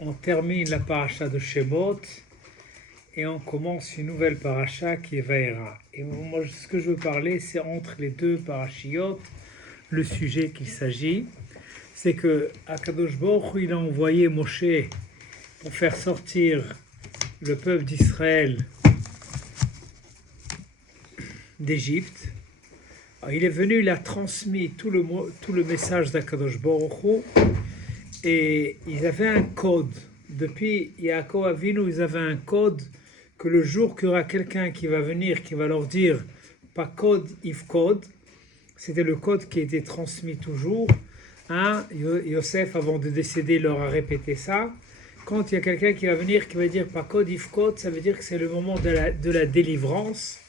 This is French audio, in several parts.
On termine la paracha de Shemot et on commence une nouvelle paracha qui est Vaïra. Et moi, ce que je veux parler, c'est entre les deux parachiotes, le sujet qu'il s'agit, c'est que Akadosh Baruch Hu, il a envoyé Moshe pour faire sortir le peuple d'Israël d'Égypte. Il est venu, il a transmis tout le message d'Akadosh Baruch Hu, et ils avaient un code. Depuis Yaakov Avinu, ils avaient un code que le jour qu'il y aura quelqu'un qui va venir, qui va leur dire pas code, if code, c'était le code qui était transmis toujours. Yosef, avant de décéder, leur a répété ça. Quand il y a quelqu'un qui va venir, qui va dire pas code, if code, ça veut dire que c'est le moment de la délivrance.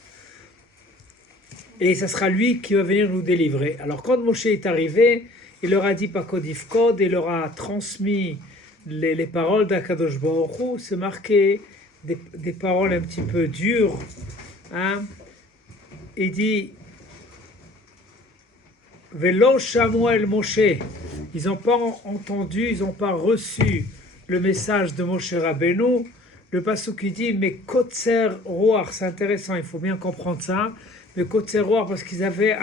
Et ça sera lui qui va venir nous délivrer. Alors quand Moshe est arrivé, il leur a dit pas code if code, il leur a transmis les paroles d'Akadosh Baruch Hu. C'est marqué des paroles un petit peu dures. Il dit Velo Shamuel Moshe. Ils n'ont pas entendu, ils n'ont pas reçu le message de Moshe Rabbeinu. Le pasuk qui dit mais Kotser Roar, c'est intéressant, il faut bien comprendre ça. Mais Kotser Roar, parce qu'ils avaient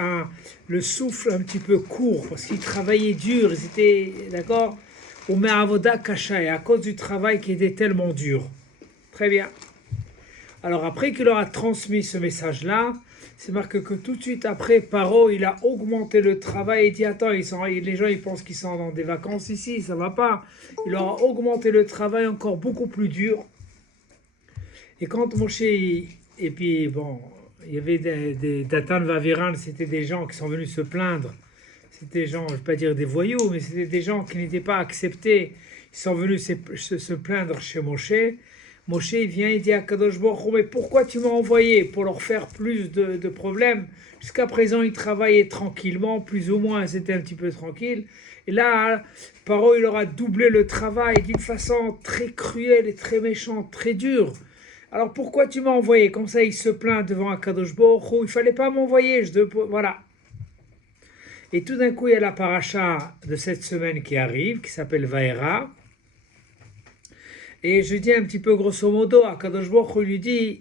le souffle un petit peu court, parce qu'ils travaillaient dur, ils étaient, d'accord, ou Me'avoda Kashay, à cause du travail qui était tellement dur. Très bien. Alors après qu'il leur a transmis ce message-là, c'est marqué que tout de suite après, Paro, il a augmenté le travail. Il dit, attends, les gens ils pensent qu'ils sont dans des vacances ici, ça va pas. Il leur a augmenté le travail encore beaucoup plus dur. Et quand Moshe, et puis bon, il y avait des Datan Vaviran, c'était des gens qui sont venus se plaindre. C'était des gens, je ne vais pas dire des voyous, mais c'était des gens qui n'étaient pas acceptés. Ils sont venus se plaindre chez Moshe. Moshe, il vient, il dit à Kadosh Baruch Hu, mais pourquoi tu m'as envoyé pour leur faire plus de problèmes? Jusqu'à présent, ils travaillaient tranquillement, plus ou moins, c'était un petit peu tranquille. Et là, Paro, il leur a doublé le travail d'une façon très cruelle et très méchante, très dure. Alors pourquoi tu m'as envoyé? Comme ça, il se plaint devant Akadosh Baruch Hu, il fallait pas m'envoyer, voilà. Et tout d'un coup, il y a la paracha de cette semaine qui arrive, qui s'appelle Vaïra. Et je dis un petit peu grosso modo, Akadosh Baruch Hu lui dit,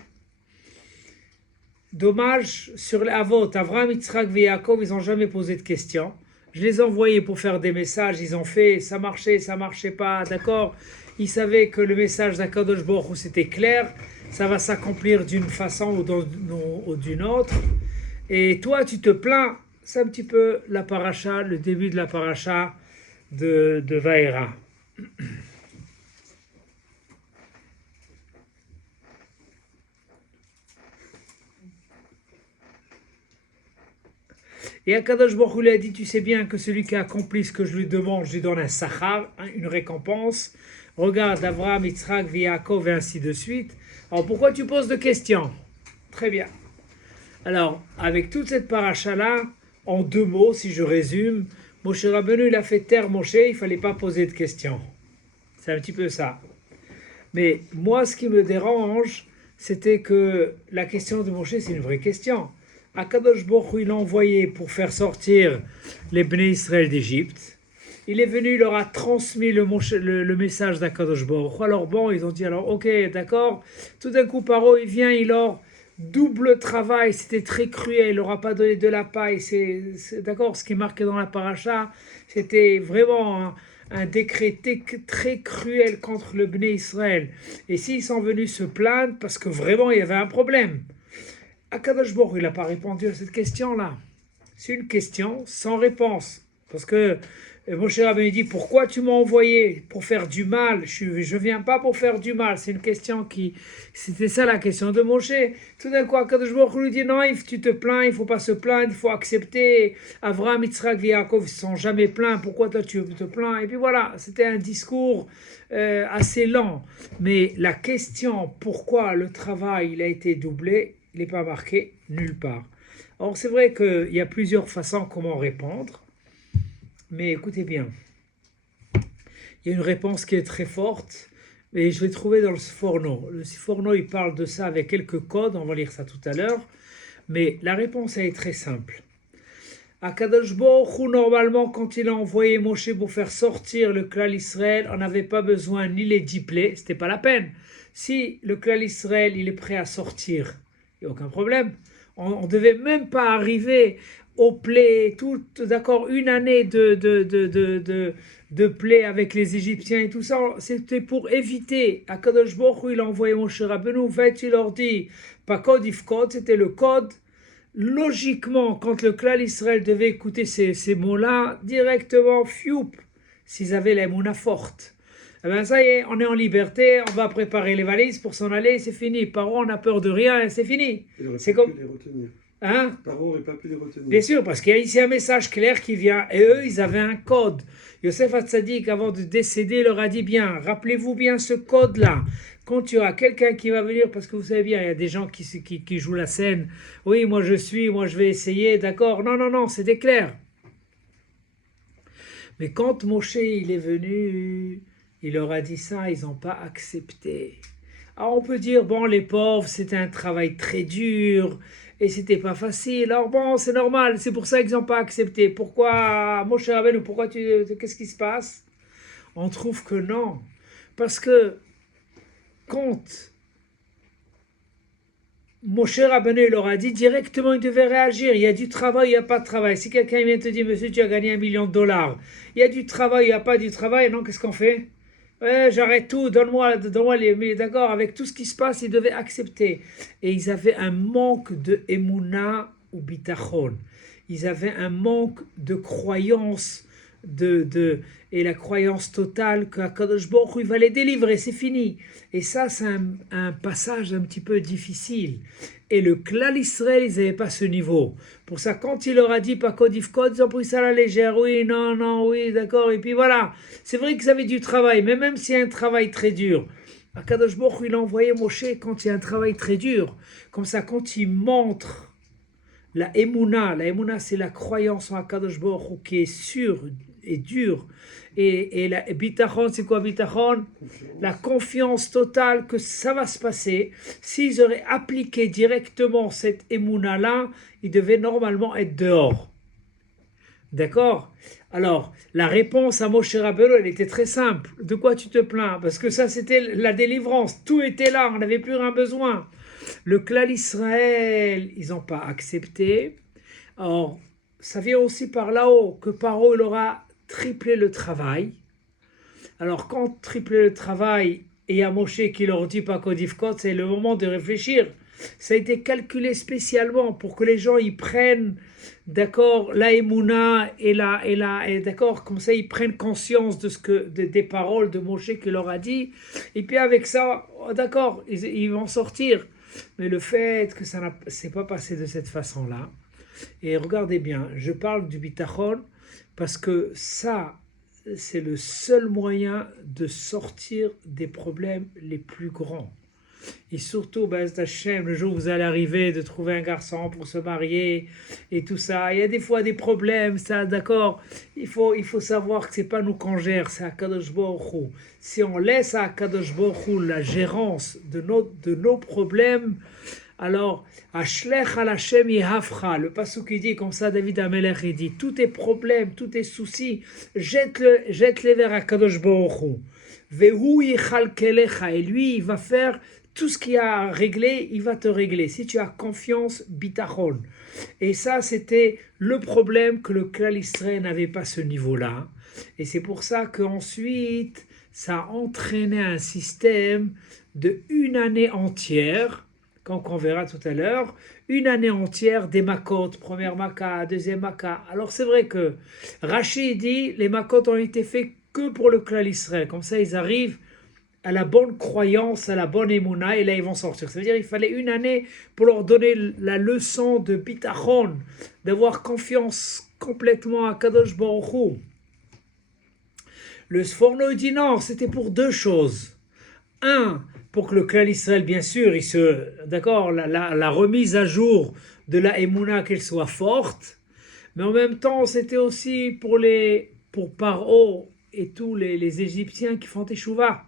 dommage, sur les Avot, Avraham, Yitzhak et Yaakov, ils n'ont jamais posé de questions. Je les ai envoyés pour faire des messages, ils ont fait, ça marchait pas, d'accord? Ils savaient que le message d'Akadosh Baruch Hu, c'était clair, ça va s'accomplir d'une façon ou d'une autre. Et toi, tu te plains, c'est un petit peu la paracha, le début de la paracha de Vaïra. Et Akadosh Baruch Hu lui a dit, tu sais bien que celui qui a accompli ce que je lui demande, je lui donne un sachar, une récompense. Regarde Avraham, Yitzhak, Yaakov et ainsi de suite. Alors pourquoi tu poses de questions? Très bien. Alors, avec toute cette paracha-là, en deux mots, si je résume, Moshe Rabbeinu, il a fait taire Moshe, il ne fallait pas poser de questions. C'est un petit peu ça. Mais moi, ce qui me dérange, c'était que la question de Moshe, c'est une vraie question. Akadosh Baruch Hu, il l'a envoyé pour faire sortir les Bnei Israël d'Égypte. Il est venu, il leur a transmis le message d'Akadosh Baruch Hu. Alors bon, ils ont dit, alors ok, d'accord. Tout d'un coup, Paro, il vient, il leur double travail, c'était très cruel, il leur a pas donné de la paille. C'est d'accord, ce qui est marqué dans la paracha, c'était vraiment un décret très cruel contre le Bnei Israël. Et s'ils sont venus se plaindre, parce que vraiment, il y avait un problème. Akadosh Baruch Hu, il n'a pas répondu à cette question-là. C'est une question sans réponse. Parce que Moshe Rabbeinu dit, pourquoi tu m'as envoyé pour faire du mal? Je ne viens pas pour faire du mal. C'est une question qui... C'était ça la question de Moshe. Tout d'un coup, Akadosh Baruch Hu lui dit, non, tu te plains, il ne faut pas se plaindre, il faut accepter. Avraham, Yitzhak et Yaakov ne se sont jamais plaints, pourquoi toi tu te plains? Et puis voilà, c'était un discours assez lent. Mais la question, pourquoi le travail il a été doublé, il n'est pas marqué nulle part. Or, c'est vrai qu'il y a plusieurs façons comment répondre, mais écoutez bien, il y a une réponse qui est très forte, et je l'ai trouvée dans le Sforno. Le Sforno, il parle de ça avec quelques codes, on va lire ça tout à l'heure, mais la réponse, elle est très simple. Akadosh Baruch Hu, normalement, quand il a envoyé Moshe pour faire sortir le clan Israël, on n'avait pas besoin ni les 10 plaies, c'était pas la peine. Si le clan Israël, il est prêt à sortir, il n'y a aucun problème. On ne devait même pas arriver aux plaies, tout, d'accord, une année de plaies avec les Égyptiens et tout ça, c'était pour éviter. Akadosh Baruch Hu, il a envoyé Moshe Rabbeinu, en fait, il leur dit, pas code ifkod, c'était le code. Logiquement, quand le clan Israël devait écouter ces mots-là, directement, fioup, s'ils avaient la mouna forte. Eh bien, ça y est, on est en liberté, on va préparer les valises pour s'en aller, c'est fini. Paro, on n'a peur de rien, c'est fini. C'est comme... pu les retenir. Hein? Paro n'aurait pas pu les retenir. Bien sûr, parce qu'il y a ici un message clair qui vient, et eux, ils avaient un code. Yosef Hatzadik, avant de décéder, leur a dit bien, rappelez-vous bien ce code-là. Quand tu as quelqu'un qui va venir, parce que vous savez bien, il y a des gens qui jouent la scène, oui, moi je vais essayer, d'accord, non, c'était clair. Mais quand Moshe, il est venu, il leur a dit ça, ils n'ont pas accepté. Alors on peut dire, bon, les pauvres, c'était un travail très dur, et c'était pas facile, alors bon, c'est normal, c'est pour ça qu'ils n'ont pas accepté. Pourquoi, Moshe Rabbeinu, qu'est-ce qui se passe? On trouve que non, parce que quand Moshe Rabbeinu leur a dit, directement il devait réagir. Il y a du travail, il n'y a pas de travail. Si quelqu'un vient te dire, monsieur, tu as gagné $1 million, il y a du travail, il n'y a pas du travail, non, qu'est-ce qu'on fait? Ouais, j'arrête tout, donne-moi les... Mais d'accord, avec tout ce qui se passe, ils devaient accepter. Et ils avaient un manque de émouna ou bitachon. Ils avaient un manque de croyance et la croyance totale qu'Akadosh Baruch Hu, il va les délivrer, c'est fini. Et ça, c'est un passage un petit peu difficile. Et le Klal Israël, ils n'avaient pas ce niveau. Pour ça, quand il leur a dit pas Kodifkod, ils ont pris ça à la légère. Oui, non, oui, d'accord. Et puis voilà. C'est vrai qu'ils avaient du travail, mais même s'il y a un travail très dur, Akadosh Baruch Hu, il a envoyé Moshe quand il y a un travail très dur. Comme ça, quand il montre la Emouna c'est la croyance en Akadosh Baruch Hu qui est sûre et dure. Et la bitachon, c'est quoi bitachon? La confiance totale que ça va se passer. S'ils auraient appliqué directement cette Emouna-là, ils devaient normalement être dehors. D'accord? Alors, la réponse à Moshe Rabbeinu, elle était très simple. De quoi tu te plains? Parce que ça, c'était la délivrance. Tout était là, on n'avait plus rien besoin. Le clan Israël, ils n'ont pas accepté. Alors, ça vient aussi par là-haut que Paro, il aura triplé le travail. Alors, quand tripler le travail, et il y a Moshe qui leur dit pas Kodifkot, c'est le moment de réfléchir. Ça a été calculé spécialement pour que les gens y prennent, d'accord, la Emouna et d'accord, comme ça ils prennent conscience des paroles de Moshe qui leur a dit. Et puis avec ça, d'accord, ils vont sortir. Mais le fait que ça ne s'est pas passé de cette façon-là, et regardez bien, je parle du bitachon parce que ça, c'est le seul moyen de sortir des problèmes les plus grands. Et surtout, B'ez Hashem, le jour où vous allez arriver, de trouver un garçon pour se marier et tout ça. Il y a des fois des problèmes, ça, d'accord. Il faut savoir que c'est pas nous qu'on gère, c'est Akadosh Baruch Hu. Si on laisse à Akadosh Baruch Hu la gérance de nos problèmes, alors, Ashlech al Hashem yehafcha, le pasuk qui dit comme ça, David Amelech, il dit, tous tes problèmes, tous tes soucis, jette-les vers Akadosh Baruch Hu. Vehu yichalkelecha, et lui, il va faire tout ce qu'il y a à régler, il va te régler. Si tu as confiance, bitachon. Et ça, c'était le problème que le Klal Israël n'avait pas ce niveau-là. Et c'est pour ça qu'ensuite, ça a entraîné un système de une année entière, quand on verra tout à l'heure, une année entière des makot, première maka, deuxième maka. Alors c'est vrai que Rashi dit, les makot ont été faits que pour le Klal Israël. Comme ça, ils arrivent à la bonne croyance, à la bonne émouna, et là ils vont sortir. Ça veut dire qu'il fallait une année pour leur donner la leçon de bitachon, d'avoir confiance complètement à Kadosh Baruch Hu. Le Sforno dit non, c'était pour deux choses. Un, pour que le Klal Israël, bien sûr, d'accord, la remise à jour de la émouna, qu'elle soit forte, mais en même temps, c'était aussi pour Paro et tous les Égyptiens qui font Teshuvah.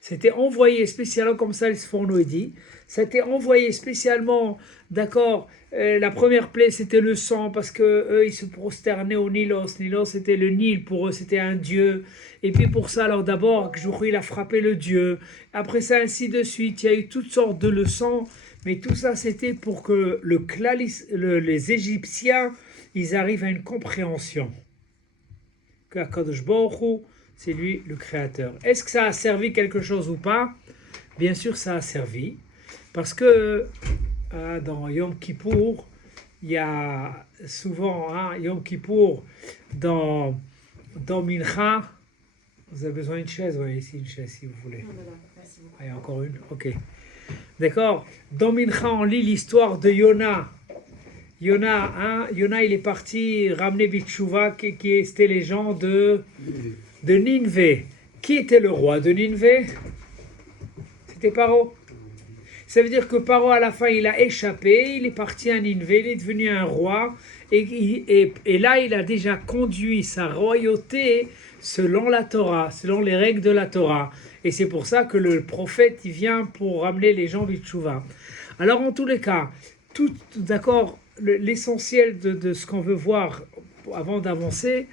C'était envoyé spécialement, comme ça, le Sforno dit. C'était envoyé spécialement, d'accord. La première plaie, c'était le sang, parce que eux, ils se prosternaient au Nilos. Nilos, c'était le Nil, pour eux, c'était un dieu. Et puis pour ça, alors d'abord, Kjouchou, il a frappé le dieu. Après ça, ainsi de suite. Il y a eu toutes sortes de leçons. Mais tout ça, c'était pour que les Égyptiens, ils arrivent à une compréhension. Que Akadosh Baruch Hu, c'est lui le créateur. Est-ce que ça a servi quelque chose ou pas? Bien sûr, ça a servi. Parce que dans Yom Kippour, il y a souvent Yom Kippour dans Mincha. Vous avez besoin d'une chaise? Oui, ici une chaise si vous voulez. Merci beaucoup. Ah, il y a encore une? Ok. D'accord. Dans Mincha, on lit l'histoire de Yona. Yona, il est parti ramener Bitchouva, qui étaient les gens de Nineveh. Qui était le roi de Nineveh? C'était Paro. Ça veut dire que Paro, à la fin, il a échappé, il est parti à Nineveh, il est devenu un roi, et là, il a déjà conduit sa royauté selon la Torah, selon les règles de la Torah. Et c'est pour ça que le prophète, il vient pour ramener les gens Bitchouva. Alors, en tous les cas, d'accord, l'essentiel de ce qu'on veut voir avant d'avancer,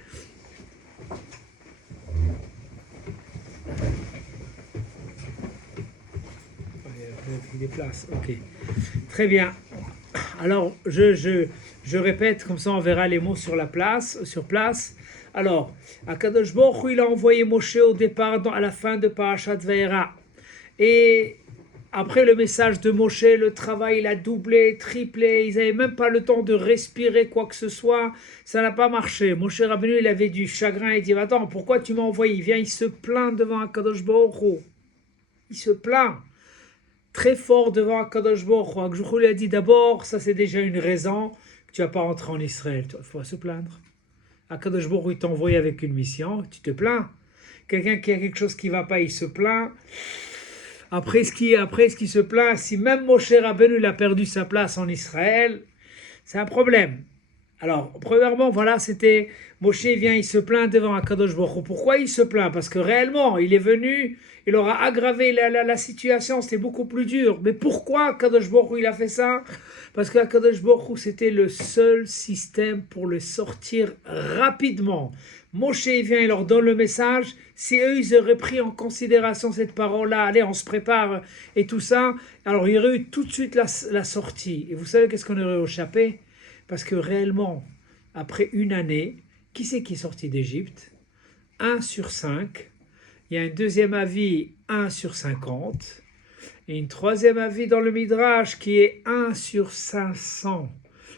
des places, ok. Très bien. Alors, je répète, comme ça on verra les mots sur place. Alors, Akadosh Baruch Hu, il a envoyé Moshe au départ, à la fin de Parashat Vayera. Et après le message de Moshe, le travail, il a doublé, triplé. Ils n'avaient même pas le temps de respirer quoi que ce soit. Ça n'a pas marché. Moshe Rabbeinu, il avait du chagrin. Il dit, attends, pourquoi tu m'as envoyé? Il vient, il se plaint devant Akadosh Baruch Hu. Il se plaint très fort devant Akadosh Baruch Hu. Akadosh lui a dit d'abord, ça c'est déjà une raison que tu vas pas rentrer en Israël. Il faut se plaindre. Akadosh Baruch Hu t'a envoyé avec une mission, tu te plains. Quelqu'un qui a quelque chose qui va pas, il se plaint. Après ce qui se plaint, si même Moshe Rabbeinu il a perdu sa place en Israël, c'est un problème. Alors, premièrement, voilà, c'était Moshe vient, il se plaint devant Akadosh Baruch Hu. Pourquoi il se plaint? Parce que réellement, il est venu, il aura aggravé la situation, c'était beaucoup plus dur. Mais pourquoi Akadosh Baruch Hu il a fait ça? Parce que Akadosh Baruch Hu, c'était le seul système pour le sortir rapidement. Moshe il vient, il leur donne le message. Si eux, ils auraient pris en considération cette parole-là, allez, on se prépare et tout ça, alors il y aurait eu tout de suite la sortie. Et vous savez qu'est-ce qu'on aurait échappé? Parce que réellement, après une année, qui c'est qui est sorti d'Égypte? 1 sur 5. Il y a un deuxième avis, 1 sur 50. Et une troisième avis dans le Midrash qui est 1 sur 500.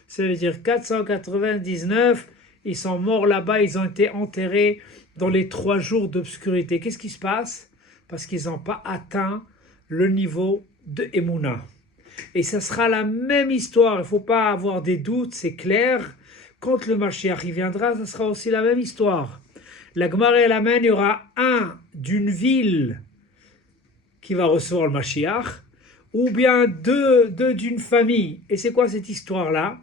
Ça veut dire 499, ils sont morts là-bas, ils ont été enterrés dans les 3 jours d'obscurité. Qu'est-ce qui se passe? Parce qu'ils n'ont pas atteint le niveau de Emouna. Et ça sera la même histoire, il ne faut pas avoir des doutes, c'est clair. Quand le Mashiach y viendra, ça sera aussi la même histoire. La Gemara et la main, il y aura un d'une ville qui va recevoir le Mashiach, ou bien deux d'une famille. Et c'est quoi cette histoire-là?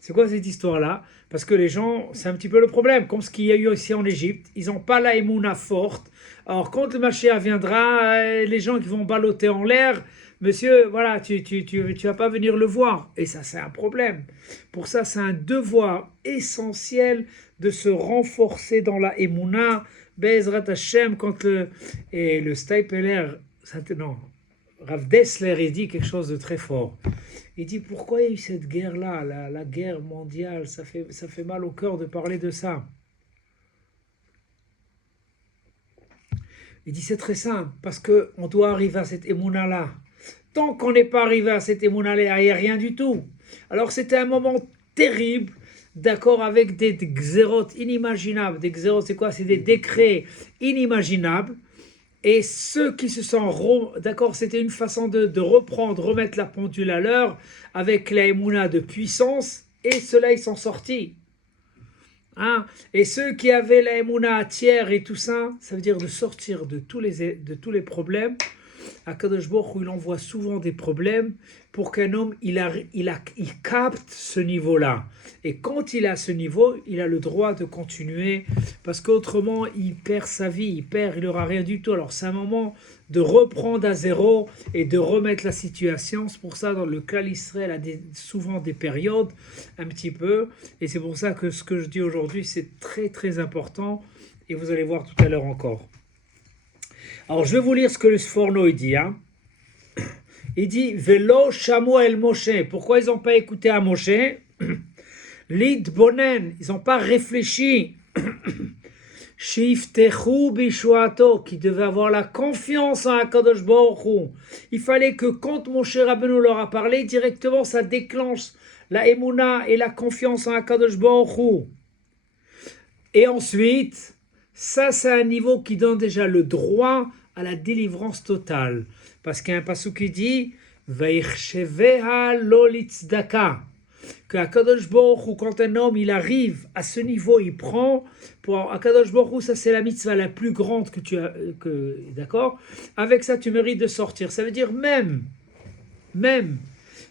C'est quoi cette histoire-là? Parce que les gens, c'est un petit peu le problème, comme ce qu'il y a eu aussi en Égypte, ils n'ont pas la émouna forte. Alors quand le Mashiach viendra, les gens qui vont balloter en l'air, monsieur, voilà, tu vas pas venir le voir. Et ça, c'est un problème. Pour ça, c'est un devoir essentiel de se renforcer dans la émouna. Bezrat Hashem, quand le Steipeler, non, Rav Dessler, il dit quelque chose de très fort. Il dit, pourquoi il y a eu cette guerre-là, la guerre mondiale, ça fait mal au cœur de parler de ça. Il dit, c'est très simple, parce qu'on doit arriver à cette émouna-là. Tant qu'on n'est pas arrivé à cette émouna-là, il n'y a rien du tout. Alors c'était un moment terrible, d'accord, avec des xérotes inimaginables. Des xérotes, c'est quoi? C'est des décrets inimaginables. Et ceux qui se sont... D'accord, c'était une façon de remettre la pendule à l'heure avec la émouna de puissance. Et ceux-là, ils sont sortis. Hein? Et ceux qui avaient la émouna à tiers et tout ça, ça veut dire de sortir de tous les problèmes. Akadosh Baruch Hu, il envoie souvent des problèmes pour qu'un homme, il capte ce niveau-là. Et quand il a ce niveau, il a le droit de continuer, parce qu'autrement, il perd sa vie, il n'aura rien du tout. Alors c'est un moment de reprendre à zéro et de remettre la situation. C'est pour ça, dans le cas d'Israël, a souvent des périodes, un petit peu. Et c'est pour ça que ce que je dis aujourd'hui, c'est très très important. Et vous allez voir tout à l'heure encore. Alors je vais vous lire ce que le Sforno il dit. Il dit Velo Shamo el Moshe. Pourquoi ils n'ont pas écouté à Moshe? Lid Bonen, ils n'ont pas réfléchi. Shiftechu Bishuato, qui devait avoir la confiance en Akadosh Baruch Hu. Il fallait que quand Moshe Rabbeinu leur a parlé, directement ça déclenche la Emouna et la confiance en Akadosh Baruch Hu. Et ensuite, ça c'est un niveau qui donne déjà le droit à la délivrance totale. Parce qu'il y a un passage qui dit Vaïchsheveha lo litzdaka, que Akadosh Baruch Hu, quand un homme il arrive à ce niveau, il prend pour Akadosh Baruch Hu, ça c'est la mitzvah la plus grande que tu as, d'accord. Avec ça tu mérites de sortir. Ça veut dire même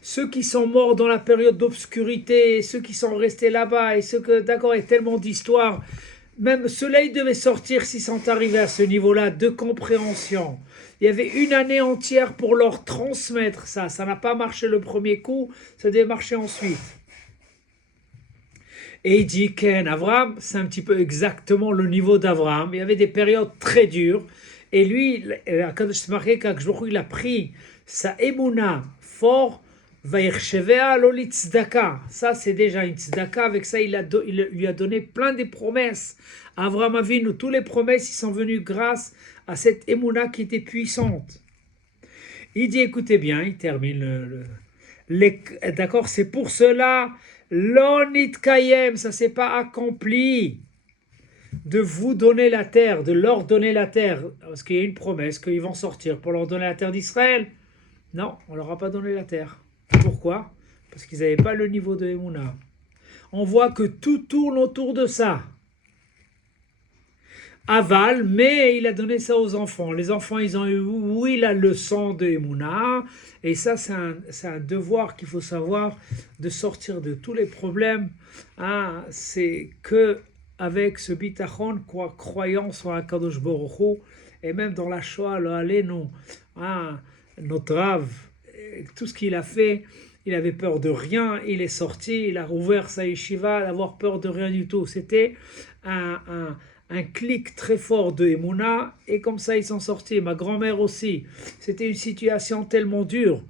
ceux qui sont morts dans la période d'obscurité, ceux qui sont restés là-bas et ceux que d'accord, il y a tellement d'histoires. Même ceux-là, ils devaient sortir s'ils sont arrivés à ce niveau-là de compréhension. Il y avait une année entière pour leur transmettre ça. Ça n'a pas marché le premier coup, ça devait marcher ensuite. Et il dit Ken, Abraham, c'est un petit peu exactement le niveau d'Abraham. Il y avait des périodes très dures. Et lui, c'est marqué qu'il a pris sa émouna fort. Vaïrchevea loli tzedaka. Ça, c'est déjà une tzedaka. Avec ça, il lui a donné plein de promesses. Avraham Avinu, toutes les promesses, ils sont venues grâce à cette émouna qui était puissante. Il dit, écoutez bien, il termine d'accord, c'est pour cela, l'onit kayem, ça s'est pas accompli de vous donner la terre, de leur donner la terre, parce qu'il y a une promesse qu'ils vont sortir pour leur donner la terre d'Israël. Non, on leur a pas donné la terre. Pourquoi? Parce qu'ils n'avaient pas le niveau de Emouna. On voit que tout tourne autour de ça. Aval, mais il a donné ça aux enfants. Les enfants, ils ont eu, oui, la leçon de Emouna. Et ça, c'est un devoir qu'il faut savoir, de sortir de tous les problèmes. C'est que avec ce bitachon, croyance en Akadosh Baruch Hu, et même dans la Shoah, le Alenu, notre Rav, tout ce qu'il a fait, il avait peur de rien, il est sorti, il a rouvert sa yeshiva, d'avoir peur de rien du tout. C'était un clic très fort de Emouna, et comme ça ils sont sortis. Ma grand-mère aussi, c'était une situation tellement dure,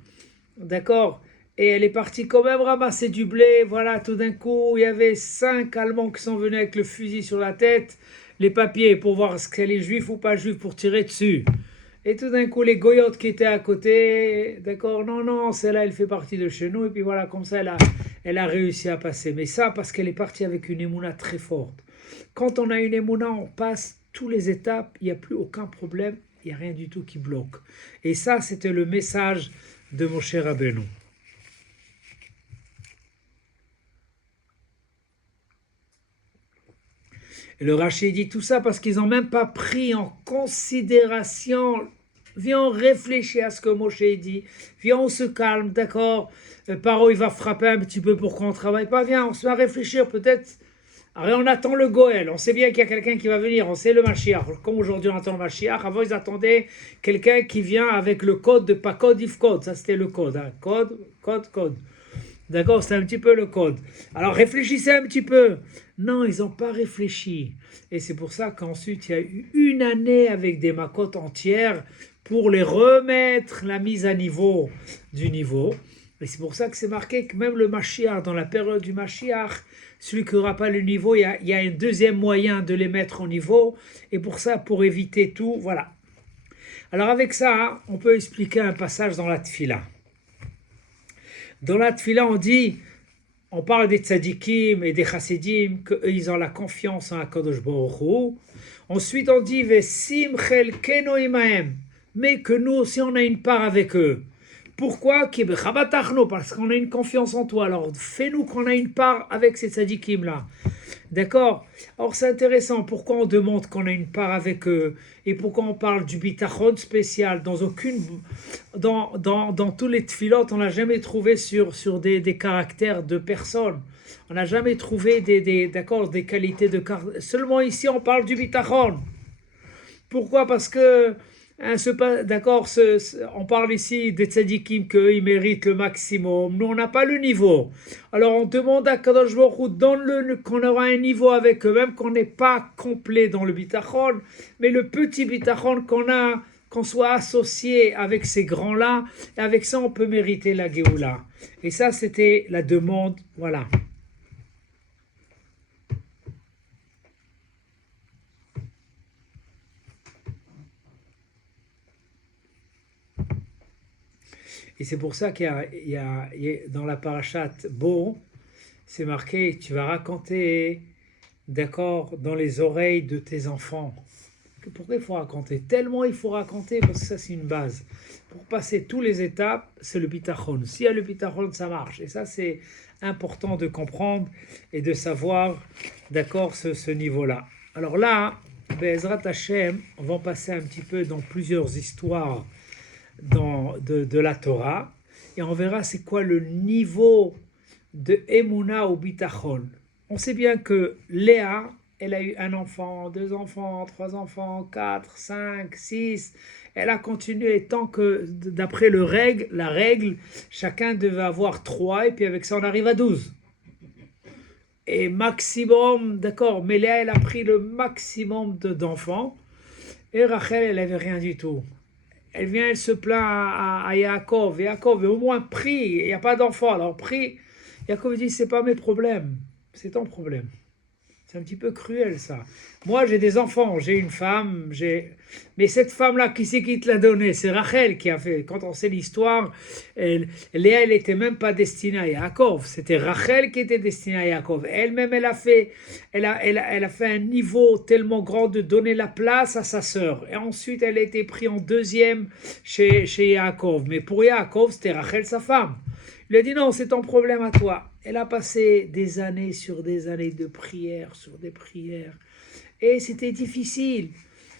d'accord, et elle est partie quand même ramasser du blé. Voilà, tout d'un coup, il y avait 5 Allemands qui sont venus avec le fusil sur la tête, les papiers pour voir ce qu'elle est juif ou pas juif pour tirer dessus. Et tout d'un coup, les goyotes qui étaient à côté, d'accord, non, celle-là, elle fait partie de chez nous. Et puis voilà, comme ça, elle a réussi à passer. Mais ça, parce qu'elle est partie avec une émouna très forte. Quand on a une émouna, on passe toutes les étapes, il n'y a plus aucun problème, il n'y a rien du tout qui bloque. Et ça, c'était le message de Moshe Rabbeinu. Et le Rashi dit tout ça parce qu'ils n'ont même pas pris en considération. Viens, on réfléchit à ce que Moshe dit. Viens, on se calme, d'accord. Paro, il va frapper un petit peu pour qu'on ne travaille pas. Viens, on se met à réfléchir, peut-être. Alors, on attend le Goël. On sait bien qu'il y a quelqu'un qui va venir. On sait le Mashiach. Comme aujourd'hui, on attend le Mashiach. Avant, ils attendaient quelqu'un qui vient avec le code de pas code, if code. Ça, c'était le code. Code. D'accord, c'est un petit peu le code. Alors réfléchissez un petit peu. Non, ils n'ont pas réfléchi. Et c'est pour ça qu'ensuite, il y a eu une année avec des makotes entières pour les remettre la mise à niveau du niveau. Et c'est pour ça que c'est marqué que même le Mashiach, dans la période du Mashiach, celui qui n'aura pas le niveau, il y a un deuxième moyen de les mettre au niveau. Et pour ça, pour éviter tout, voilà. Alors avec ça, on peut expliquer un passage dans la Tfila. Dans la Tfila, on parle des tzadikim et des chassidim, qu'ils ont la confiance en Akadosh Baruch Hu. Ensuite, on dit Vesim chelkeno imahem, mais que nous aussi on a une part avec eux. Pourquoi? Parce qu'on a une confiance en toi. Alors fais-nous qu'on a une part avec ces tzadikim là. D'accord? Alors c'est intéressant, pourquoi on demande qu'on a une part avec eux et pourquoi on parle du bitachon spécial dans tous les tfilotes, on n'a jamais trouvé sur des caractères de personnes. On n'a jamais trouvé d'accord, des qualités de caractère. Seulement ici on parle du bitachon. Pourquoi? Parce que, hein, d'accord, on parle ici des tzadikim qu'ils méritent le maximum. Nous, on n'a pas le niveau. Alors, on demande à Kadosh Baruch Hu, donne-le, qu'on aura un niveau avec eux, même qu'on n'est pas complet dans le bitachon, mais le petit bitachon qu'on a, qu'on soit associé avec ces grands-là, et avec ça, on peut mériter la Géoula. Et ça, c'était la demande, voilà. Et c'est pour ça dans la parashat Bo, c'est marqué, tu vas raconter, d'accord, dans les oreilles de tes enfants. Pourquoi il faut raconter? Tellement il faut raconter, parce que ça c'est une base. Pour passer toutes les étapes, c'est le bitachon. S'il y a le bitachon, ça marche. Et ça c'est important de comprendre et de savoir, d'accord, ce niveau-là. Alors là, Be'ezrat Hashem, on va passer un petit peu dans plusieurs histoires de la Torah et on verra c'est quoi le niveau de Emouna ou Bitachon. On sait bien que Léa, elle a eu un enfant, deux enfants, trois enfants, quatre, cinq, six. Elle a continué tant que, d'après la règle, chacun devait avoir trois et puis avec ça on arrive à 12. Et maximum, d'accord, mais Léa elle a pris le maximum d'enfants et Rachel elle avait rien du tout. Elle vient, elle se plaint à Yaakov. Yaakov, au moins prie, il n'y a pas d'enfant, alors prie. Yaakov dit, c'est pas mes problèmes, c'est ton problème. C'est un petit peu cruel ça. Moi j'ai des enfants, j'ai une femme, mais cette femme-là, qui c'est qui te l'a donnée? C'est Rachel qui a fait. Quand on sait l'histoire, Léa, elle n'était même pas destinée à Yaakov. C'était Rachel qui était destinée à Yaakov. Elle-même, elle a fait un niveau tellement grand de donner la place à sa sœur. Et ensuite, elle a été prise en deuxième chez Yaakov. Mais pour Yaakov, c'était Rachel, sa femme. Il a dit non, c'est ton problème à toi. Elle a passé des années sur des années de prières, sur des prières. Et c'était difficile.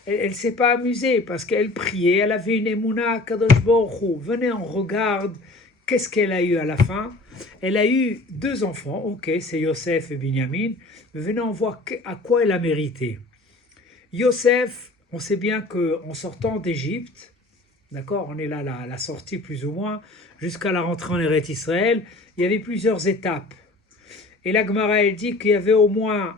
Elle ne s'est pas amusée parce qu'elle priait, elle avait une émouna Kadosh Baruch Hu. Venez, on regarde qu'est-ce qu'elle a eu à la fin. Elle a eu deux enfants, ok, c'est Yosef et Binyamin. Mais venez, on voit à quoi elle a mérité. Yosef, on sait bien qu'en sortant d'Égypte, d'accord, on est là, la sortie plus ou moins, jusqu'à la rentrée en Eretz Israël, il y avait plusieurs étapes. Et la Gemara, elle dit qu'il y avait au moins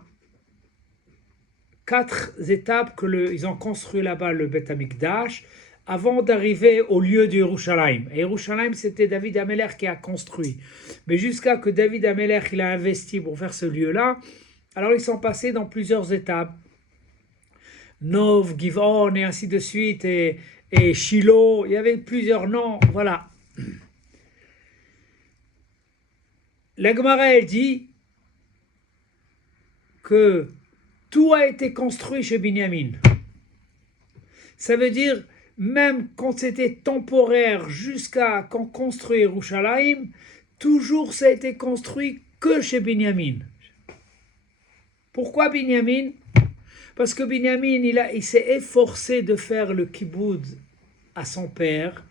4 étapes ils ont construit là-bas le Beth Amikdash avant d'arriver au lieu de Yerushalayim. Et Yerushalayim, c'était David Ameler qui a construit. Mais jusqu'à que David Ameler il a investi pour faire ce lieu-là, alors ils sont passés dans plusieurs étapes. Nov, Givon et ainsi de suite, et Shiloh, il y avait plusieurs noms, voilà. La Gemara, elle dit que tout a été construit chez Binyamin. Ça veut dire, même quand c'était temporaire jusqu'à qu'on construit Yerushalayim, toujours ça a été construit que chez Binyamin. Pourquoi Binyamin? Parce que Binyamin, il s'est efforcé de faire le kiboud à son père.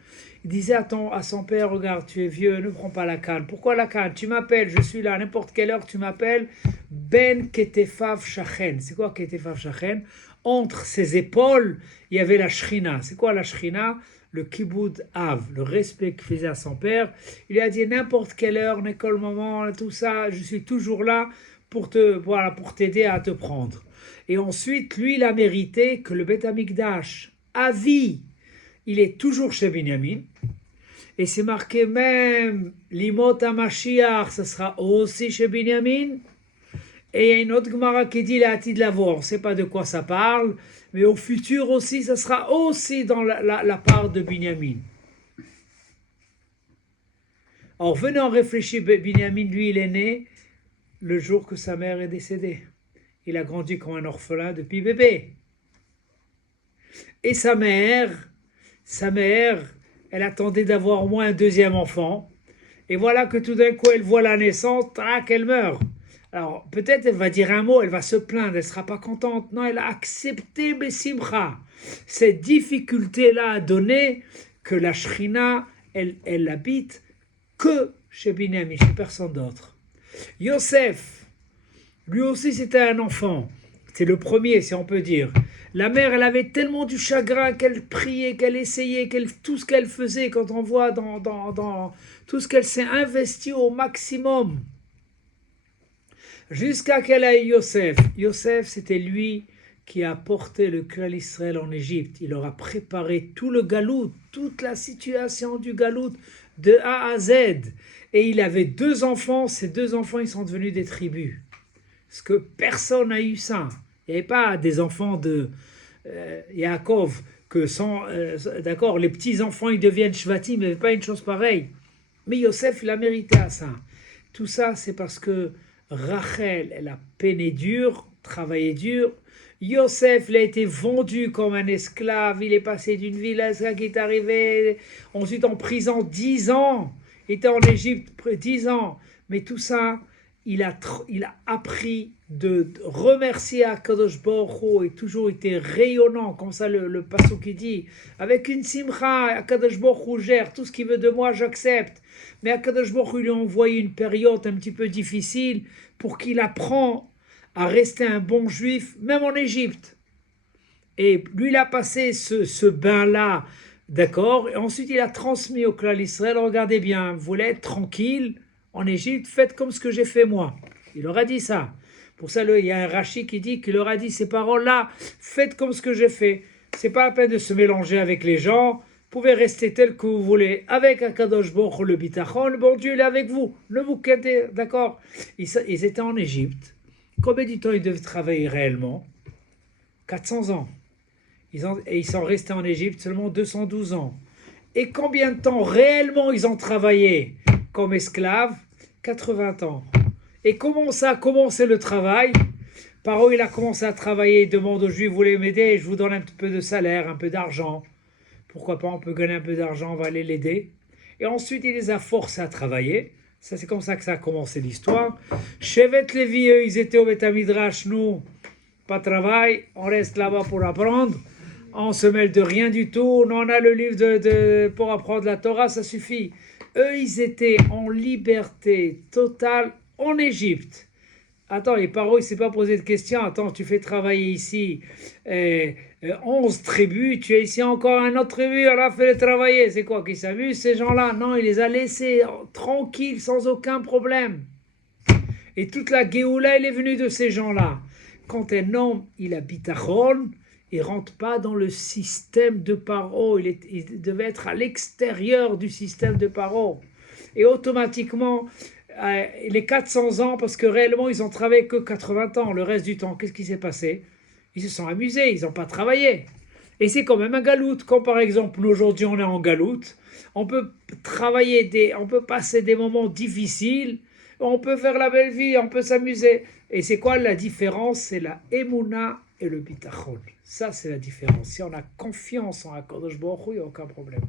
Il disait à son père, regarde, tu es vieux, ne prends pas la canne. Pourquoi la canne? Tu m'appelles, je suis là, à n'importe quelle heure, tu m'appelles. Ben Ketefav Shachen. C'est quoi Ketefav Shachen? Entre ses épaules, il y avait la Shrina. C'est quoi la Shrina? Le Kiboud Av, le respect qu'il faisait à son père. Il a dit, n'importe quelle heure, n'importe quel moment, tout ça, je suis toujours là pour t'aider à te prendre. Et ensuite, lui, il a mérité que le Beth Amikdash, à vie, il est toujours chez Binyamin. Et c'est marqué même, l'Imot HaMashiach, ça sera aussi chez Binyamin. Et il y a une autre Gemara qui dit, la de l'avoir, on ne sait pas de quoi ça parle, mais au futur aussi, ça sera aussi dans la part de Binyamin. Alors, venons réfléchir, Binyamin, lui, il est né le jour que sa mère est décédée. Il a grandi comme un orphelin depuis bébé. Et sa mère, elle attendait d'avoir au moins un deuxième enfant. Et voilà que tout d'un coup, elle voit la naissance, tac, elle meurt. Alors, peut-être elle va dire un mot, elle va se plaindre, elle ne sera pas contente. Non, elle a accepté Bessimcha. Cette difficulté-là a donné que la Shrina, elle habite que chez Binyamin, chez personne d'autre. Yosef, lui aussi c'était un enfant. C'est le premier, si on peut dire. La mère, elle avait tellement du chagrin qu'elle priait, qu'elle essayait, tout ce qu'elle faisait, quand on voit dans tout ce qu'elle s'est investie au maximum. Jusqu'à qu'elle ait Yosef. Yosef, c'était lui qui a porté le clan Israël en Égypte. Il leur a préparé tout le galout, toute la situation du galout de A à Z. Et il avait 2 enfants. Ces 2 enfants, ils sont devenus des tribus. Parce que personne n'a eu ça. Il n'y avait pas des enfants de Yaakov que d'accord, les petits-enfants, ils deviennent shvatim. Il n'y avait pas une chose pareille. Mais Yosef, il a mérité à ça. Tout ça, c'est parce que Rachel, elle a peiné dur, travaillé dur. Yosef, il a été vendu comme un esclave. Il est passé d'une ville à ça qui est arrivé. Ensuite en prison 10 ans. Il était en Égypte 10 ans. Mais tout ça, il a appris de remercier Akadosh Baruch Hu et toujours été rayonnant, comme ça le passage qui dit, avec une simcha, Akadosh Baruch Hu gère, tout ce qu'il veut de moi, j'accepte. Mais Akadosh Baruch Hu lui a envoyé une période un petit peu difficile pour qu'il apprenne à rester un bon juif, même en Égypte. Et lui, il a passé ce bain-là, d'accord, et ensuite il a transmis au clan Israël, regardez bien, vous voulez être tranquille en Égypte, faites comme ce que j'ai fait moi. Il leur a dit ça. Pour ça, il y a un Rashi qui dit qu'il leur a dit ces paroles-là, faites comme ce que j'ai fait. C'est pas la peine de se mélanger avec les gens, vous pouvez rester tel que vous voulez, avec Akadosh Baruch Hu, le bitachon, le bon Dieu, il est avec vous. Ne vous quittez, d'accord. Ils étaient en Égypte. Combien de temps ils devaient travailler réellement? 400 ans. Et ils sont restés en Égypte seulement 212 ans. Et combien de temps réellement ils ont travaillé comme esclaves? 80 ans. Et comment ça a commencé le travail? Paro, il a commencé à travailler, il demande aux Juifs, vous voulez m'aider? Je vous donne un petit peu de salaire, un peu d'argent. Pourquoi pas, on peut gagner un peu d'argent, on va aller l'aider. Et ensuite, il les a forcés à travailler. Ça, c'est comme ça que ça a commencé l'histoire. Chevet Lévi, eux, ils étaient au Beth Midrash, nous, pas de travail, on reste là-bas pour apprendre. On se mêle de rien du tout. On a le livre pour apprendre la Torah, ça suffit. Eux, ils étaient en liberté totale en Égypte. Attends, et Paro, il ne s'est pas posé de questions. Attends, tu fais travailler ici 11 tribus, tu es ici encore un autre tribu, alors fais-les travailler. C'est quoi, qui s'amusent ces gens-là? Non, il les a laissés tranquilles, sans aucun problème. Et toute la Géoula, elle est venue de ces gens-là. Quand un homme, il a bitachon, il ne rentre pas dans le système de Paro, il devait être à l'extérieur du système de Paro. Et automatiquement, les 400 ans, parce que réellement, ils ont travaillé que 80 ans, le reste du temps, qu'est-ce qui s'est passé? Ils se sont amusés, ils n'ont pas travaillé. Et c'est quand même un galoute. Quand par exemple, nous aujourd'hui, on est en galoute, on peut on peut passer des moments difficiles, on peut faire la belle vie, on peut s'amuser. Et c'est quoi la différence? C'est la émouna et le bitachon. Ça, c'est la différence. Si on a confiance en Akadosh Baruch Hu, il n'y a aucun problème.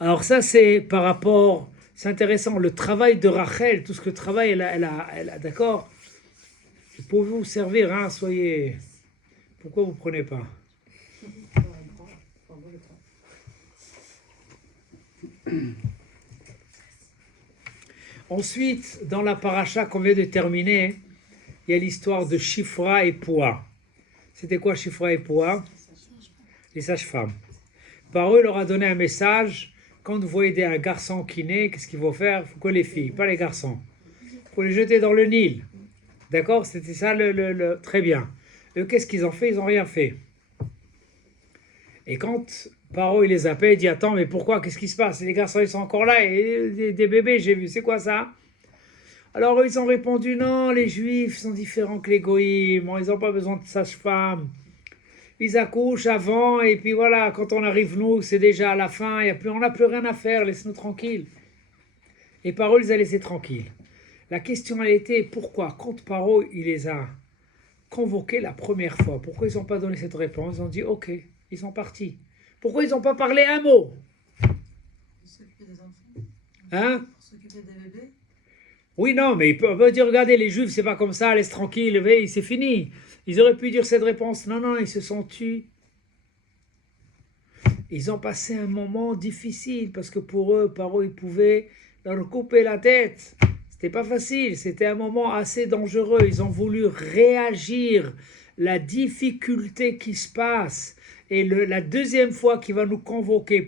Alors ça, c'est par rapport, c'est intéressant, le travail de Rachel, tout ce que le travail, elle a d'accord. Pour vous servir, hein, soyez... Pourquoi vous ne prenez pas? Ensuite, dans la paracha qu'on vient de terminer, il y a l'histoire de Shifra et Poua. C'était quoi Shifra et Poua? Les sages-femmes. Par eux, leur a donné un message. Quand vous voyez un garçon qui naît, qu'est-ce qu'il faut faire? Il faut que les filles, pas les garçons. Il faut les jeter dans le Nil. D'accord? C'était ça très bien. Eux, qu'est-ce qu'ils ont fait? Ils n'ont rien fait. Et quand Paro, il les appelle, il dit, attends, mais pourquoi? Qu'est-ce qui se passe? Les garçons, ils sont encore là, et des bébés, j'ai vu, c'est quoi ça? Alors, eux, ils ont répondu, non, les juifs sont différents que les goïms, ils n'ont pas besoin de sage-femme. Ils accouchent avant, et puis voilà, quand on arrive, nous, c'est déjà à la fin, on n'a plus rien à faire, laisse-nous tranquilles. Et Paro, ils les a laissés tranquilles. La question, elle était, pourquoi? Quand Paro, il les a convoqués la première fois, pourquoi ils n'ont pas donné cette réponse? Ils ont dit, ok, ils sont partis. Pourquoi ils n'ont pas parlé un mot? S'occuper des enfants. Hein? S'occuper des bébés. Oui, non, mais on peut dire, regardez, les Juifs, c'est pas comme ça, laisse tranquille, c'est fini. Ils auraient pu dire cette réponse. Non, non, ils se sont tus. Ils ont passé un moment difficile parce que pour eux, Paro, ils pouvaient leur couper la tête. C'était pas facile, c'était un moment assez dangereux. Ils ont voulu réagir, la difficulté qui se passe. Et la deuxième fois qu'il va nous convoquer,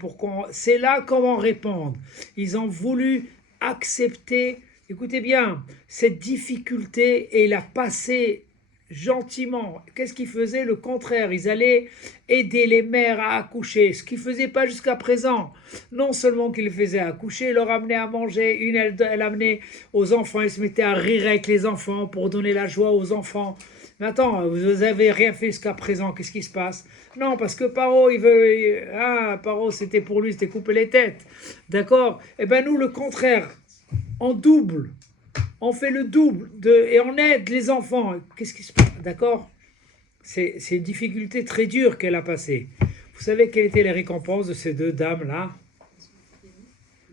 c'est là qu'on va répondre. Ils ont voulu accepter, écoutez bien, cette difficulté et la passer gentiment. Qu'est-ce qu'ils faisaient? Le contraire, ils allaient aider les mères à accoucher, ce qu'ils ne faisaient pas jusqu'à présent. Non seulement qu'ils les faisaient accoucher, ils leur amenaient à manger, une elle amenait aux enfants, ils se mettaient à rire avec les enfants pour donner la joie aux enfants. Mais attends, vous n'avez rien fait jusqu'à présent, qu'est-ce qui se passe? Non, parce que Paro, il veut... Ah, Paro, c'était pour lui, c'était couper les têtes. D'accord? Eh bien nous, le contraire, en double. On fait le double et on aide les enfants. Qu'est-ce qui se passe? D'accord? C'est une difficulté très dure qu'elle a passée. Vous savez quelles étaient les récompenses de ces deux dames-là?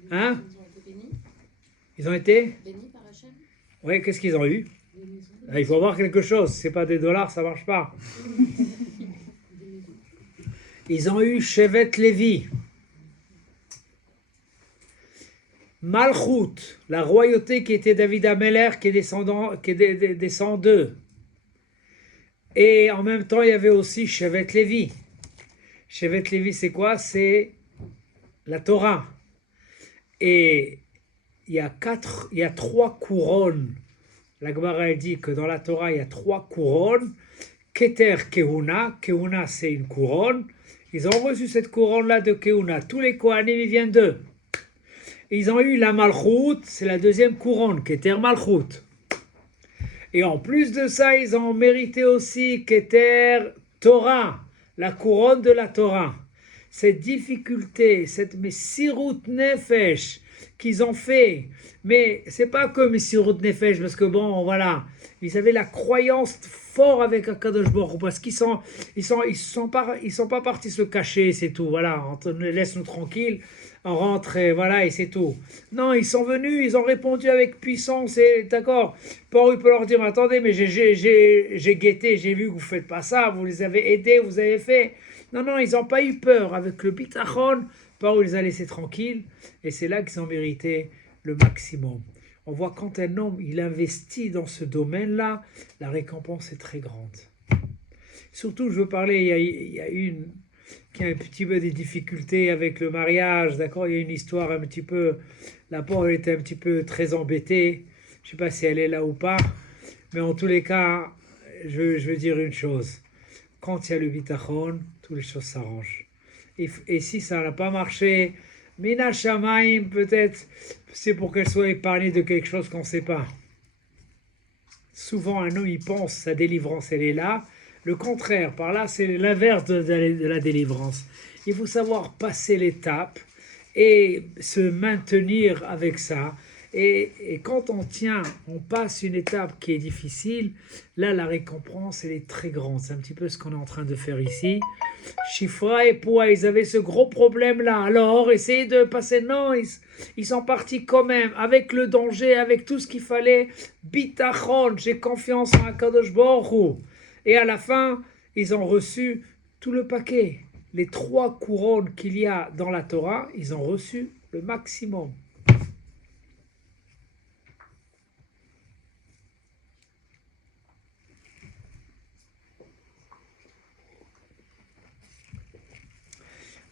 Hein? Ils ont été bénis par Hachem. Oui, qu'est-ce qu'ils ont eu? Il faut avoir quelque chose. Si ce n'est pas des dollars, ça ne marche pas. Ils ont eu Shevet Lévi. Malchut, la royauté qui était David Ameller, qui est descend d'eux. Et en même temps, il y avait aussi Shevet Lévi. Shevet Lévi, c'est quoi? C'est la Torah. Et il y a 3 couronnes. La Gemara dit que dans la Torah, il y a 3 couronnes. Keter Kehuna. Kehuna, c'est une couronne. Ils ont reçu cette couronne-là de Kehuna. Tous les Kohanim, ils viennent d'eux. Ils ont eu la Malchut, c'est la deuxième couronne, Keter Malchut. Et en plus de ça, ils ont mérité aussi Keter Torah, la couronne de la Torah. Cette difficulté, cette Messirut Nefesh qu'ils ont fait, mais c'est pas que Messirut Nefesh, parce que bon, voilà, ils avaient la croyance fort avec Akadosh Baruch Hu, parce qu'ils sont pas partis se cacher, c'est tout, voilà, laisse-nous tranquilles. On rentre et voilà et c'est tout. Non, ils sont venus, ils ont répondu avec puissance et d'accord. Paul peut leur dire, mais attendez, mais j'ai guetté, j'ai vu que vous ne faites pas ça, vous les avez aidés, vous avez fait. Non, non, ils n'ont pas eu peur. Avec le bitachon, Paul les a laissés tranquilles et c'est là qu'ils ont mérité le maximum. On voit quand un homme, il investit dans ce domaine-là, la récompense est très grande. Surtout, je veux parler, il y a une qui a un petit peu des difficultés avec le mariage, d'accord? Il y a une histoire un petit peu, la pauvre elle était un petit peu très embêtée, je ne sais pas si elle est là ou pas, mais en tous les cas, je veux dire une chose, quand il y a le bitachon, toutes les choses s'arrangent. Et si ça n'a pas marché, Mina Shamaim, peut-être, c'est pour qu'elle soit épargnée de quelque chose qu'on ne sait pas. Souvent, un homme, il pense, sa délivrance, elle est là. Le contraire, par là, c'est l'inverse de la délivrance. Il faut savoir passer l'étape et se maintenir avec ça. Et quand on passe une étape qui est difficile, là, la récompense, elle est très grande. C'est un petit peu ce qu'on est en train de faire ici. Shifra et Poua, ils avaient ce gros problème-là. Alors, essayez de passer. Non, ils sont partis quand même, avec le danger, avec tout ce qu'il fallait. Bitachon, j'ai confiance en Akadosh Baruch Hu. Et à la fin, ils ont reçu tout le paquet. Les 3 couronnes qu'il y a dans la Torah, ils ont reçu le maximum.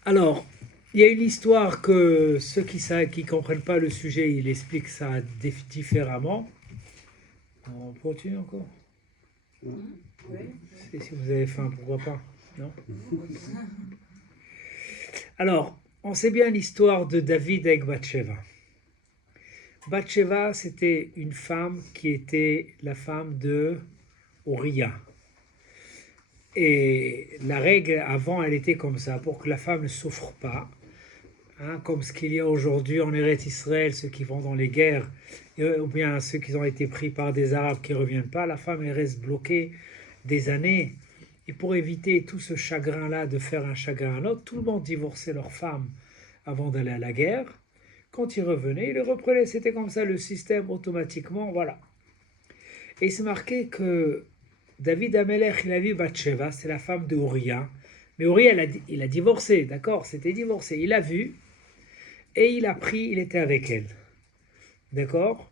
Alors, il y a une histoire que ceux qui ne comprennent pas le sujet, ils expliquent ça différemment. On continue encore? Oui. Si vous avez faim, pourquoi pas? Non? Alors, on sait bien l'histoire de David avec Bathsheba. Bathsheba, c'était une femme qui était la femme de Uriah. Et la règle avant, elle était comme ça, pour que la femme ne souffre pas, hein, comme ce qu'il y a aujourd'hui en Eretz Israël, ceux qui vont dans les guerres, ou bien ceux qui ont été pris par des Arabes qui ne reviennent pas, la femme elle reste bloquée des années. Et pour éviter tout ce chagrin-là, de faire un chagrin à l'autre, tout le monde divorçait leur femme avant d'aller à la guerre, Quand il revenait, il le reprenait. C'était comme ça le système automatiquement, voilà. Et c'est marqué que David Amelech, il a vu Bathsheba, c'est la femme de Uriah. Mais Uriah, il a divorcé, d'accord? C'était divorcé. Il a vu et il était avec elle. D'accord?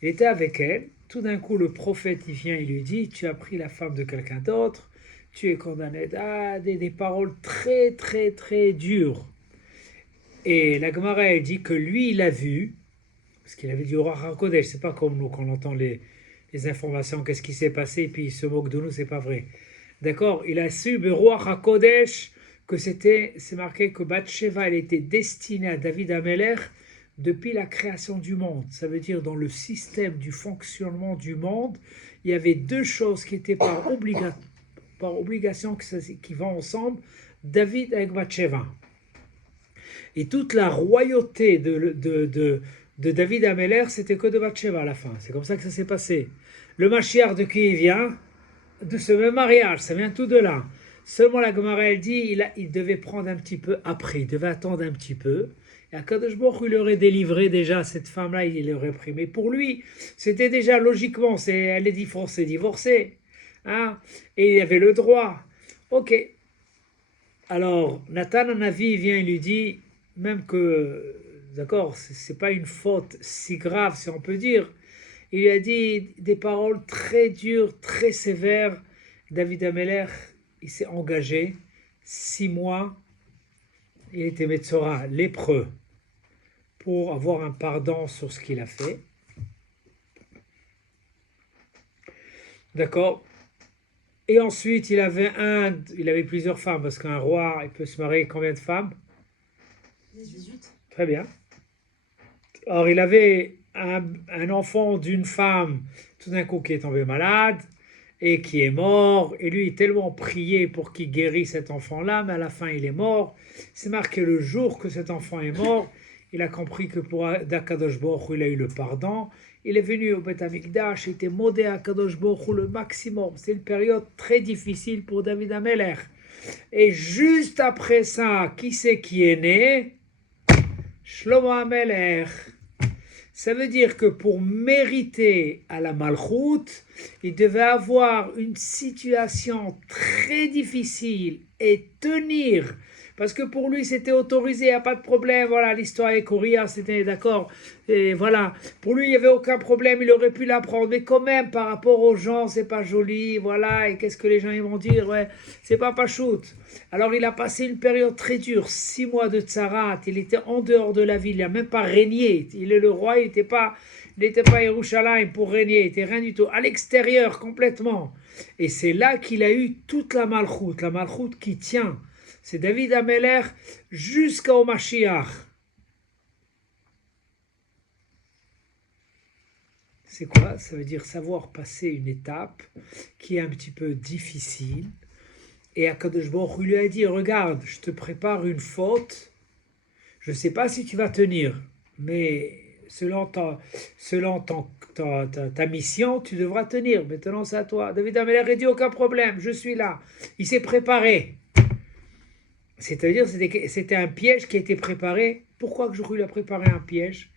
Il était avec elle. Tout d'un coup, le prophète, il vient, il lui dit, tu as pris la femme de quelqu'un d'autre, tu es condamné à des paroles très, très, très dures. Et la Gemara, elle dit que lui, il a vu, parce qu'il avait dit au Ruach HaKodesh, c'est pas comme nous, quand on entend les informations, qu'est-ce qui s'est passé, et puis il se moque de nous, c'est pas vrai. D'accord? Il a su, le Ruach HaKodesh, que c'est marqué que Bathsheba, elle était destinée à David Amelech depuis la création du monde. Ça veut dire, dans le système du fonctionnement du monde, il y avait deux choses qui étaient par obligation qui vont ensemble, David avec Bathsheba. Et toute la royauté de David Amelech, c'était que de Bathsheba à la fin. C'est comme ça que ça s'est passé. Le Mashiach de qui il vient? De ce même mariage, ça vient tout de là. Seulement la Gemara, elle dit, il devait prendre un petit peu après, il devait attendre un petit peu. Et Akadosh Baruch Hu, il aurait délivré déjà cette femme-là, il l'aurait pris. Mais pour lui, c'était déjà logiquement, elle est divorcée. Hein? Et il avait le droit. Ok. Alors, Nathan Hanavi vient et lui dit, même que, d'accord, c'est pas une faute si grave, si on peut dire, il lui a dit des paroles très dures, très sévères. David Amelech, il s'est engagé 6 mois, il était Metzora, lépreux, pour avoir un pardon sur ce qu'il a fait. D'accord? Et ensuite, il avait plusieurs femmes, parce qu'un roi, il peut se marier combien de femmes? 18. Très bien. Or, il avait un enfant d'une femme, tout d'un coup, qui est tombé malade, et qui est mort, et lui, il a tellement prié pour qu'il guérisse cet enfant-là, mais à la fin, il est mort. C'est marqué le jour que cet enfant est mort, il a compris que pour d'Akadosh Baruch Hu, il a eu le pardon. Il est venu au Beth Amikdash, il était modé à Akadosh Baruch Hu le maximum. C'est une période très difficile pour David Amelech. Et juste après ça, qui c'est qui est né? Shlomo Amelech. Ça veut dire que pour mériter à la Malchoute, il devait avoir une situation très difficile et tenir. Parce que pour lui, c'était autorisé, il n'y a pas de problème. Voilà, l'histoire avec Uriah, c'était d'accord. Et voilà, pour lui, il n'y avait aucun problème, il aurait pu l'apprendre. Mais quand même, par rapport aux gens, c'est pas joli. Voilà, et qu'est-ce que les gens ils vont dire? Ouais, c'est pas pachout. Alors, il a passé une période très dure, 6 mois de tsarat. Il était en dehors de la ville, il n'a même pas régné. Il est le roi, il n'était pas à Yerushalayim pour régner, il n'était rien du tout. À l'extérieur, complètement. Et c'est là qu'il a eu toute la malchoute qui tient. C'est David Amelech jusqu'au Mashiach. C'est quoi? Ça veut dire savoir passer une étape qui est un petit peu difficile. Et Akadosh Baruch Hu lui a dit, regarde, je te prépare une faute. Je ne sais pas si tu vas tenir, mais selon ta mission, tu devras tenir. Maintenant, c'est à toi. David Amelech a dit, aucun problème, je suis là. Il s'est préparé. C'est-à-dire c'était un piège qui a été préparé. Pourquoi que je lui a préparé un piège?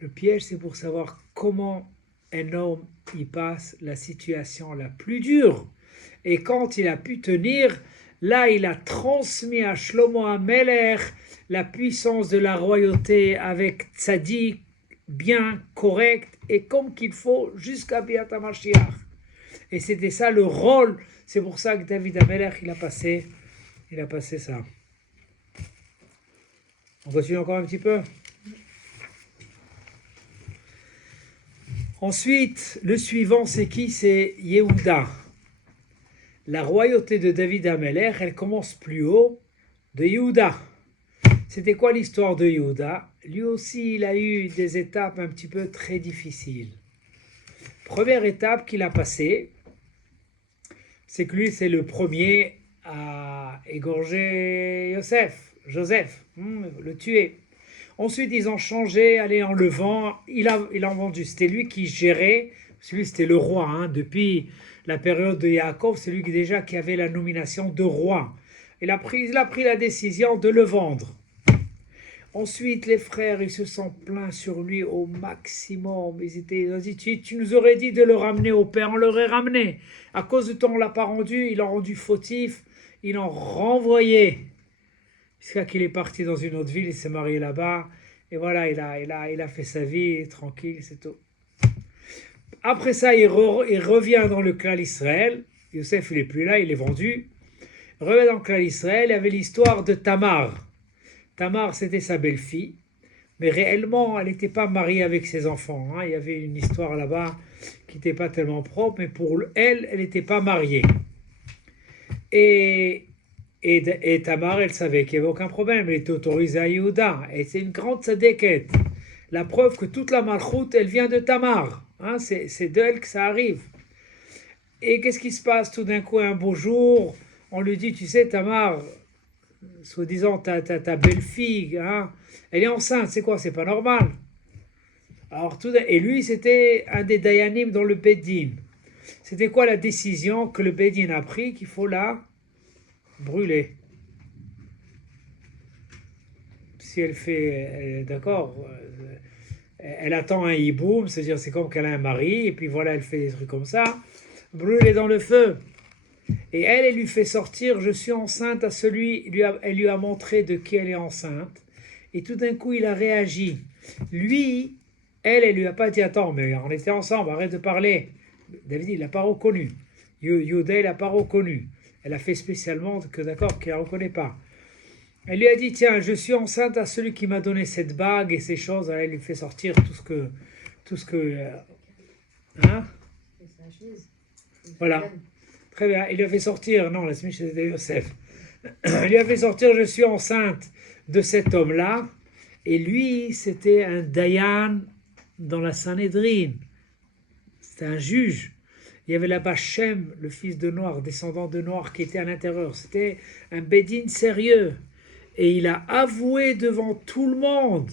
Le piège, c'est pour savoir comment un homme y passe la situation la plus dure. Et quand il a pu tenir, là, il a transmis à Shlomo Amelech la puissance de la royauté avec tzaddik, bien, correct, et comme qu'il faut, jusqu'à Biat HaMashiach. Et c'était ça le rôle. C'est pour ça que David Amelech, il a passé ça. On continue encore un petit peu. Ensuite, le suivant, c'est qui? C'est Yehuda. La royauté de David Amelech, elle commence plus haut de Yehuda. C'était quoi l'histoire de Yehuda? Lui aussi, il a eu des étapes un petit peu très difficiles. Première étape qu'il a passée, c'est que lui, c'est le premier à égorger Joseph, le tuer. Ensuite, ils ont changé, allez, en le vend, il a vendu. C'était lui qui gérait, lui c'était le roi, depuis la période de Yaakov, c'est lui qui avait la nomination de roi. Il a pris la décision de le vendre. Ensuite, les frères, ils se sont plaints sur lui au maximum. Ils ont dit, tu nous aurais dit de le ramener au père, on l'aurait ramené. À cause de toi, on ne l'a pas rendu, ils l'ont rendu fautif, ils l'ont renvoyé. Jusqu'à qu'il est parti dans une autre ville, il s'est marié là-bas. Et voilà, il a fait sa vie, tranquille, c'est tout. Après ça, il revient dans le clan d'Israël. Yosef, il n'est plus là, il est vendu. Il revient dans le clan d'Israël, il y avait l'histoire de Tamar. Tamar, c'était sa belle-fille, mais réellement, elle n'était pas mariée avec ses enfants. Il y avait une histoire là-bas qui n'était pas tellement propre, mais pour elle, elle n'était pas mariée. Et Tamar, elle savait qu'il n'y avait aucun problème, elle était autorisée à Yehuda, et c'est une grande tzadéket. La preuve que toute la malchoute, elle vient de Tamar. C'est d'elle que ça arrive. Et qu'est-ce qui se passe tout d'un coup, un beau jour, on lui dit, tu sais, Tamar, soi-disant ta belle-fille, elle est enceinte, c'est quoi, c'est pas normal. Alors, et lui, c'était un des dayanim dans le Beddin. C'était quoi la décision que le Beddin a pris, qu'il faut la brûler. Si elle fait, d'accord, elle attend un hiboum, c'est-à-dire c'est comme qu'elle a un mari, et puis voilà, elle fait des trucs comme ça, brûler dans le feu. Et elle lui fait sortir, je suis enceinte à celui, elle lui a montré de qui elle est enceinte. Et tout d'un coup, il a réagi. Lui, elle lui a pas dit, attends, mais on était ensemble, arrête de parler. David, il l'a pas reconnu. Yehuda, il l'a pas reconnu. Elle a fait spécialement que d'accord, qu'il ne la reconnaît pas. Elle lui a dit, tiens, je suis enceinte à celui qui m'a donné cette bague et ces choses. Elle lui fait sortir tout ce que, voilà. Très bien, il lui a fait sortir, non, la semaine c'était Yosef. Il lui a fait sortir, je suis enceinte de cet homme-là. Et lui, c'était un Dayan dans la Sanhédrin. C'était un juge. Il y avait là-bas Shem, le fils de Noir, descendant de Noir, qui était à l'intérieur. C'était un Bédine sérieux. Et il a avoué devant tout le monde.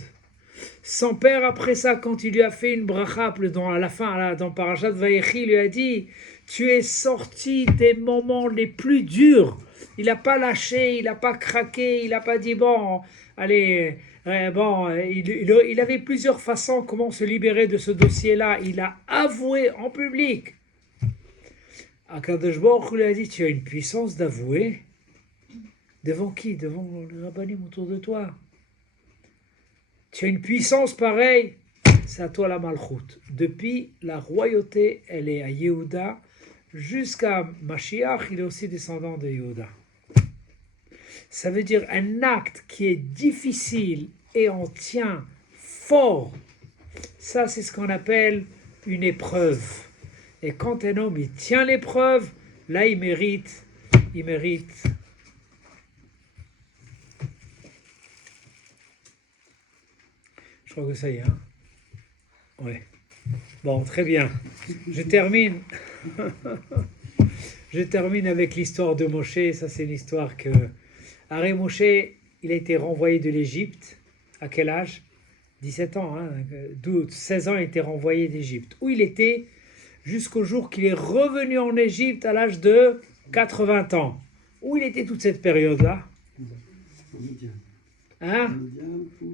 Son père, après ça, quand il lui a fait une bracha, à la fin, dans Parashat Vayechi, il lui a dit, tu es sorti des moments les plus durs. Il n'a pas lâché, il n'a pas craqué, il n'a pas dit, bon, allez, bon, il avait plusieurs façons comment se libérer de ce dossier-là. Il a avoué en public. Akadosh Baruch Hu lui a dit, tu as une puissance d'avouer. Devant qui? Devant le rabbinim autour de toi. Tu as une puissance pareille, c'est à toi la malchoute. Depuis la royauté, elle est à Yehuda, jusqu'à Mashiach, il est aussi descendant de Yehuda. Ça veut dire un acte qui est difficile et on tient fort. Ça, c'est ce qu'on appelle une épreuve. Et quand un homme il tient l'épreuve, là il mérite. Je crois que ça y est. Ouais. Bon, très bien. Je termine. Je termine avec l'histoire de Moshe. Ça, c'est une histoire que... Arrête Moshe, il a été renvoyé de l'Égypte. À quel âge? 17 ans. 16 ans, il a été renvoyé d'Égypte. Où il était jusqu'au jour qu'il est revenu en Égypte à l'âge de 80 ans. Où il était toute cette période-là?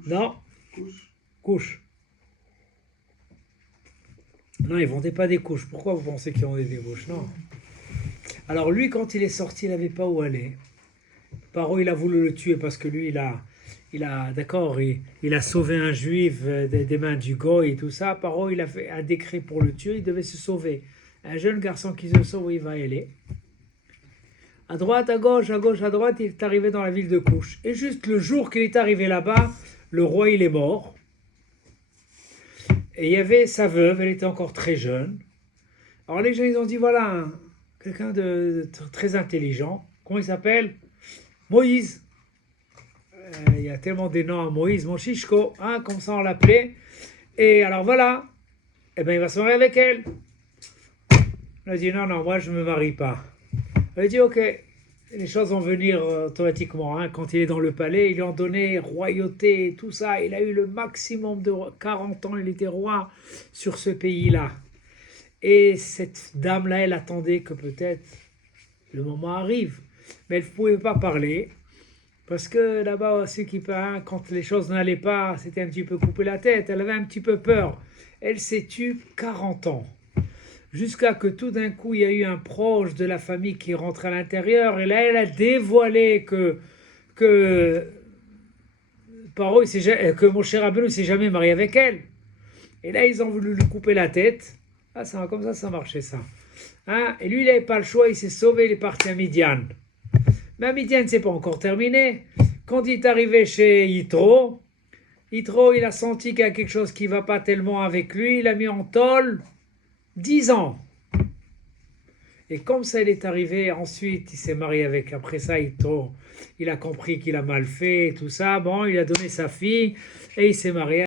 Non. Couches. Non, ils ne vendaient pas des couches. Pourquoi vous pensez qu'ils vendaient des couches? Non. Alors lui, quand il est sorti, il n'avait pas où aller. Paro, il a voulu le tuer parce que lui, il a sauvé un juif des mains du goy et tout ça. Paro, il a fait un décret pour le tuer, il devait se sauver. Un jeune garçon qui se sauve, il va aller. À droite, à gauche, à droite, il est arrivé dans la ville de Couche. Et juste le jour qu'il est arrivé là-bas, le roi, il est mort. Et il y avait sa veuve, elle était encore très jeune. Alors les gens, ils ont dit, voilà, quelqu'un de très intelligent. Comment il s'appelle? Moïse. Il y a tellement des noms à Moïse, mon Shishko, comme ça on l'appelait. Et alors voilà, il va se marier avec elle. Il a dit, non, moi je ne me marie pas. Il a dit, ok, les choses vont venir automatiquement. Quand il est dans le palais, ils lui ont donné royauté, tout ça. Il a eu le maximum de 40 ans, il était roi sur ce pays-là. Et cette dame-là, elle attendait que peut-être le moment arrive. Mais elle ne pouvait pas parler. Parce que là-bas, ceux qui parlent, quand les choses n'allaient pas, c'était un petit peu coupé la tête. Elle avait un petit peu peur. Elle s'est tue 40 ans. Jusqu'à que tout d'un coup, il y a eu un proche de la famille qui rentre à l'intérieur. Et là, elle a dévoilé que Paro, que Moshe Rabbeinu ne s'est jamais marié avec elle. Et là, ils ont voulu lui couper la tête. Ah, ça, comme ça marchait ça. Hein? Et lui, il n'avait pas le choix, il s'est sauvé, il est parti à Midian. Mais à Midian, c'est pas encore terminé. Quand il est arrivé chez Yitro, il a senti qu'il y a quelque chose qui ne va pas tellement avec lui. Il a mis en tôle 10 ans. Et comme ça, il est arrivé, ensuite, il s'est marié avec, après ça, Yitro. Il a compris qu'il a mal fait, tout ça. Bon, il a donné sa fille et il s'est marié